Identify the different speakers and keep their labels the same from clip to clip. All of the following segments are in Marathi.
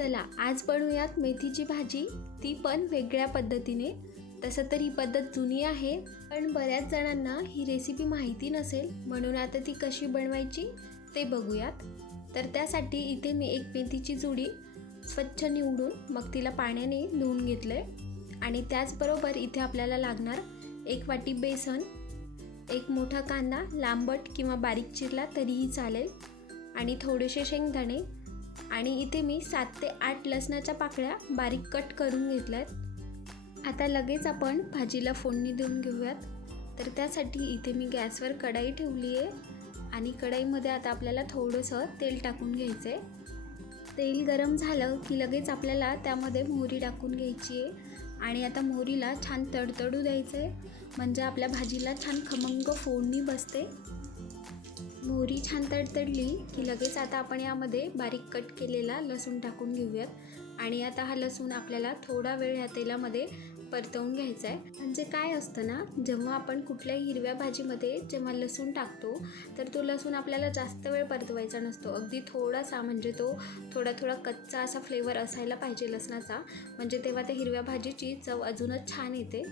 Speaker 1: चला आज बनवूयात मेथीची भाजी. ती पण वेगळ्या पद्धतीने. तसं तर ही पद्धत जुनी आहे पण बऱ्याच जणांना ही रेसिपी माहिती नसेल म्हणून आता ती कशी बनवायची ते बघूयात. तर त्यासाठी इथे मी एक मेथीची जुडी स्वच्छ निवडून मग तिला पाण्याने धुवून घेतलं आहे आणि त्याचबरोबर इथे आपल्याला लागणार एक वाटी बेसन एक मोठा कांदा लांबट किंवा बारीक चिरला तरीही चालेल. आणि थोडेसे शेंगदाणे आणि इथे मी सात ते आठ लसणाच्या पाकळ्या बारीक कट करून घेतल्यात. आता लगेच आपण भाजीला फोडणी देऊन घेऊयात. तर त्यासाठी इथे मी गॅसवर कढाई ठेवली आहे आणि कढाईमध्ये आता आपल्याला थोडंसं तेल टाकून घ्यायचं आहे तेल गरम झालं की लगेच आपल्याला त्यामध्ये मोहरी टाकून घ्यायची आहे. आणि आता मोहरीला छान तडतडू द्यायचं आहे म्हणजे आपल्या भाजीला छान खमंग फोडणी बसते. मोहरी छान तडतडली की लगेच आता आपण यामध्ये बारीक कट केलेला लसूण टाकून घेऊयात. आणि आता हा लसूण आपल्याला थोडा वेळ ह्या तेलामध्ये परतवून घ्यायचा आहे म्हणजे काय असतं ना जेव्हा आपण कुठल्याही हिरव्या भाजीमध्ये जेव्हा लसूण टाकतो तर तो लसूण आपल्याला जास्त वेळ परतवायचा नसतो. अगदी थोडासा म्हणजे तो थोडा थोडा कच्चा असा फ्लेवर असायला पाहिजे लसणाचा. म्हणजे तेव्हा त्या हिरव्या भाजीची चव अजूनच छान येते.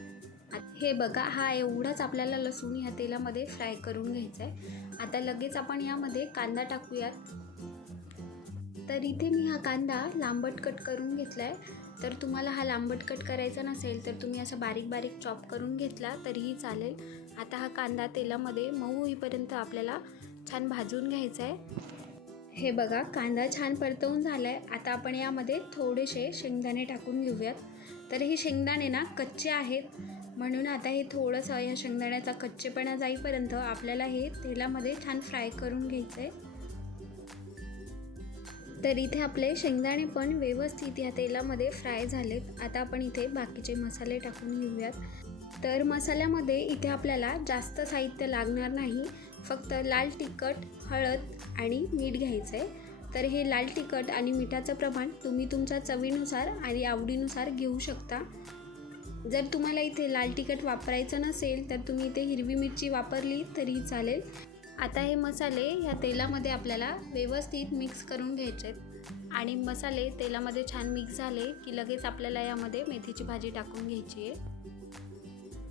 Speaker 1: हे बघा हा एवढाच आपल्याला लसूण ह्या तेलामध्ये फ्राय करून घ्यायचा आहे आता लगेच आपण यामध्ये कांदा टाकूयात. तर इथे मी हा कांदा लांबट कट करून घेतला आहे तर तुम्हाला हा लांबट कट करायचा नसेल तर तुम्ही असं बारीक बारीक चॉप करून घेतला तरीही चालेल. आता हा कांदा तेलामध्ये मऊ होईपर्यंत आपल्याला छान भाजून घ्यायचा आहे हे बघा कांदा छान परतवून झाला आहे आता आपण यामध्ये थोडेसे शेंगदाणे टाकून घेऊयात. तर हे शेंगदाणे ना कच्चे आहेत. म्हणून आता हे थोडंसं या शेंगदाण्याचा कच्चेपणा जाईपर्यंत आपल्याला हे तेलामध्ये छान फ्राय करून घ्यायचं आहे तर इथे आपले शेंगदाणे पण व्यवस्थित या तेलामध्ये फ्राय झालेत. आता आपण इथे बाकीचे मसाले टाकून घेऊयात. तर मसाल्यामध्ये इथे आपल्याला जास्त साहित्य लागणार नाही. फक्त लाल तिखट हळद आणि मीठ घ्यायचं आहे तर हे लाल तिखट आणि मिठाचं प्रमाण तुम्ही तुमच्या चवीनुसार आणि आवडीनुसार घेऊ शकता. जर तुम्हाला इथे लाल तिखट वापरायचं नसेल तर तुम्ही इथे हिरवी मिरची वापरली तरीही चालेल. आता हे मसाले ह्या तेलामध्ये आपल्याला व्यवस्थित मिक्स करून घ्यायचे आहेत. आणि मसाले तेलामध्ये छान मिक्स झाले की लगेच आपल्याला यामध्ये मेथीची भाजी टाकून घ्यायची आहे.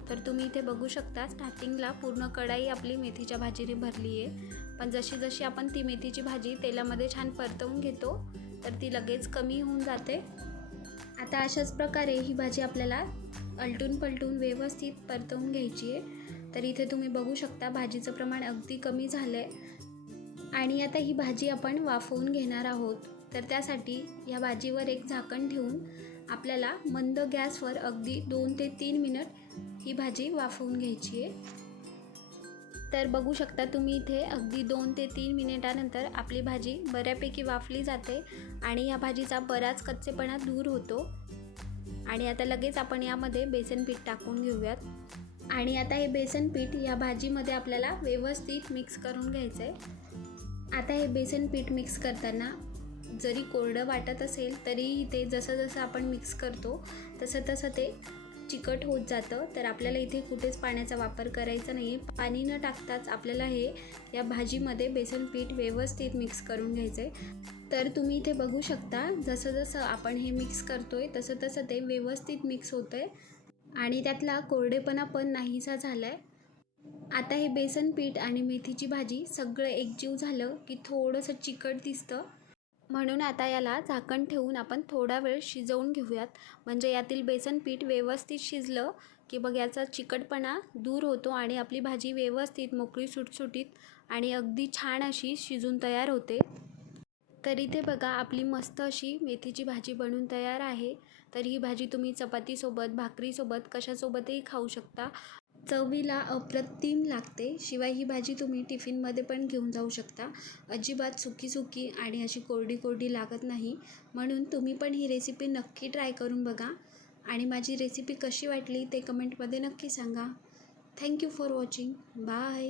Speaker 1: तर तुम्ही इथे बघू शकता स्टार्टिंगला पूर्ण कढाई आपली मेथीच्या भाजीने भरली आहे. पण जशी जशी आपण ती मेथीची भाजी तेलामध्ये छान परतवून घेतो तर ती लगेच कमी होऊन जाते. आता अशाच प्रकारे ही भाजी आपल्याला अलटून पलटून व्यवस्थित परतवून घ्यायची आहे. तर इथे तुम्ही बघू शकता भाजीचं प्रमाण अगदी कमी झालं आहे आणि आता ही भाजी आपण वाफवून घेणार आहोत. तर त्यासाठी या भाजीवर एक झाकण ठेवून आपल्याला मंद गॅसवर अगदी दोन ते तीन मिनट ही भाजी वाफवून घ्यायची आहे. तर बघू शकता तुम्ही इथे अगदी दोन ते तीन मिनिटानंतर आपली भाजी बऱ्यापैकी वाफली जाते. आणि या भाजीचा बराच कच्चेपणा दूर होतो. आणि आता लगेच आपण यामध्ये बेसन पीठ टाकून घेऊयात. आणि आता हे बेसन पीठ या भाजीमध्ये आपल्याला व्यवस्थित मिक्स करून घ्यायचं आहे आता हे बेसन पीठ मिक्स करताना जरी कोरडं वाटत असेल तरीही ते जसं जसं आपण मिक्स करतो तसं तसं ते चिकट होत जातं तर आपल्याला इथे कुठेच पाण्याचा वापर करायचा नाही आहे पाणी न टाकताच आपल्याला हे या भाजीमध्ये बेसन पीठ व्यवस्थित मिक्स करून घ्यायचं आहे तर तुम्ही इथे बघू शकता जसं जसं आपण हे मिक्स करतो आहे तसं तसं ते व्यवस्थित मिक्स होतं आहे आणि त्यातला कोरडेपणा पण नाहीसा झाला आहे आता हे बेसन पीठ आणि मेथीची भाजी सगळं एकजीव झालं की थोडंसं चिकट दिसतं. म्हणून आता याला झाकण ठेवून आपण थोडा वेळ शिजवून घेऊयात. म्हणजे यातील बेसन पीठ व्यवस्थित शिजलं की बघ याचा चिकटपणा दूर होतो आणि आपली भाजी व्यवस्थित मोकळी सुटसुटीत आणि अगदी छान अशी शिजून तयार होते. तर इथे बघा आपली मस्त अशी मेथीची भाजी बनून तयार आहे. तर ही भाजी तुम्ही चपातीसोबत भाकरीसोबत कशासोबतही खाऊ शकता. चवीला अप्रतिम लागते. शिवाय ही भाजी तुम्ही टिफिनमध्ये पण घेऊन जाऊ शकता. अजिबात सुकी सुकी आणि अशी कोरडी कोरडी लागत नाही. म्हणून तुम्ही पण ही रेसिपी नक्की ट्राय करून बघा. आणि माझी रेसिपी कशी वाटली ते कमेंटमध्ये नक्की सांगा. Thank you for watching bye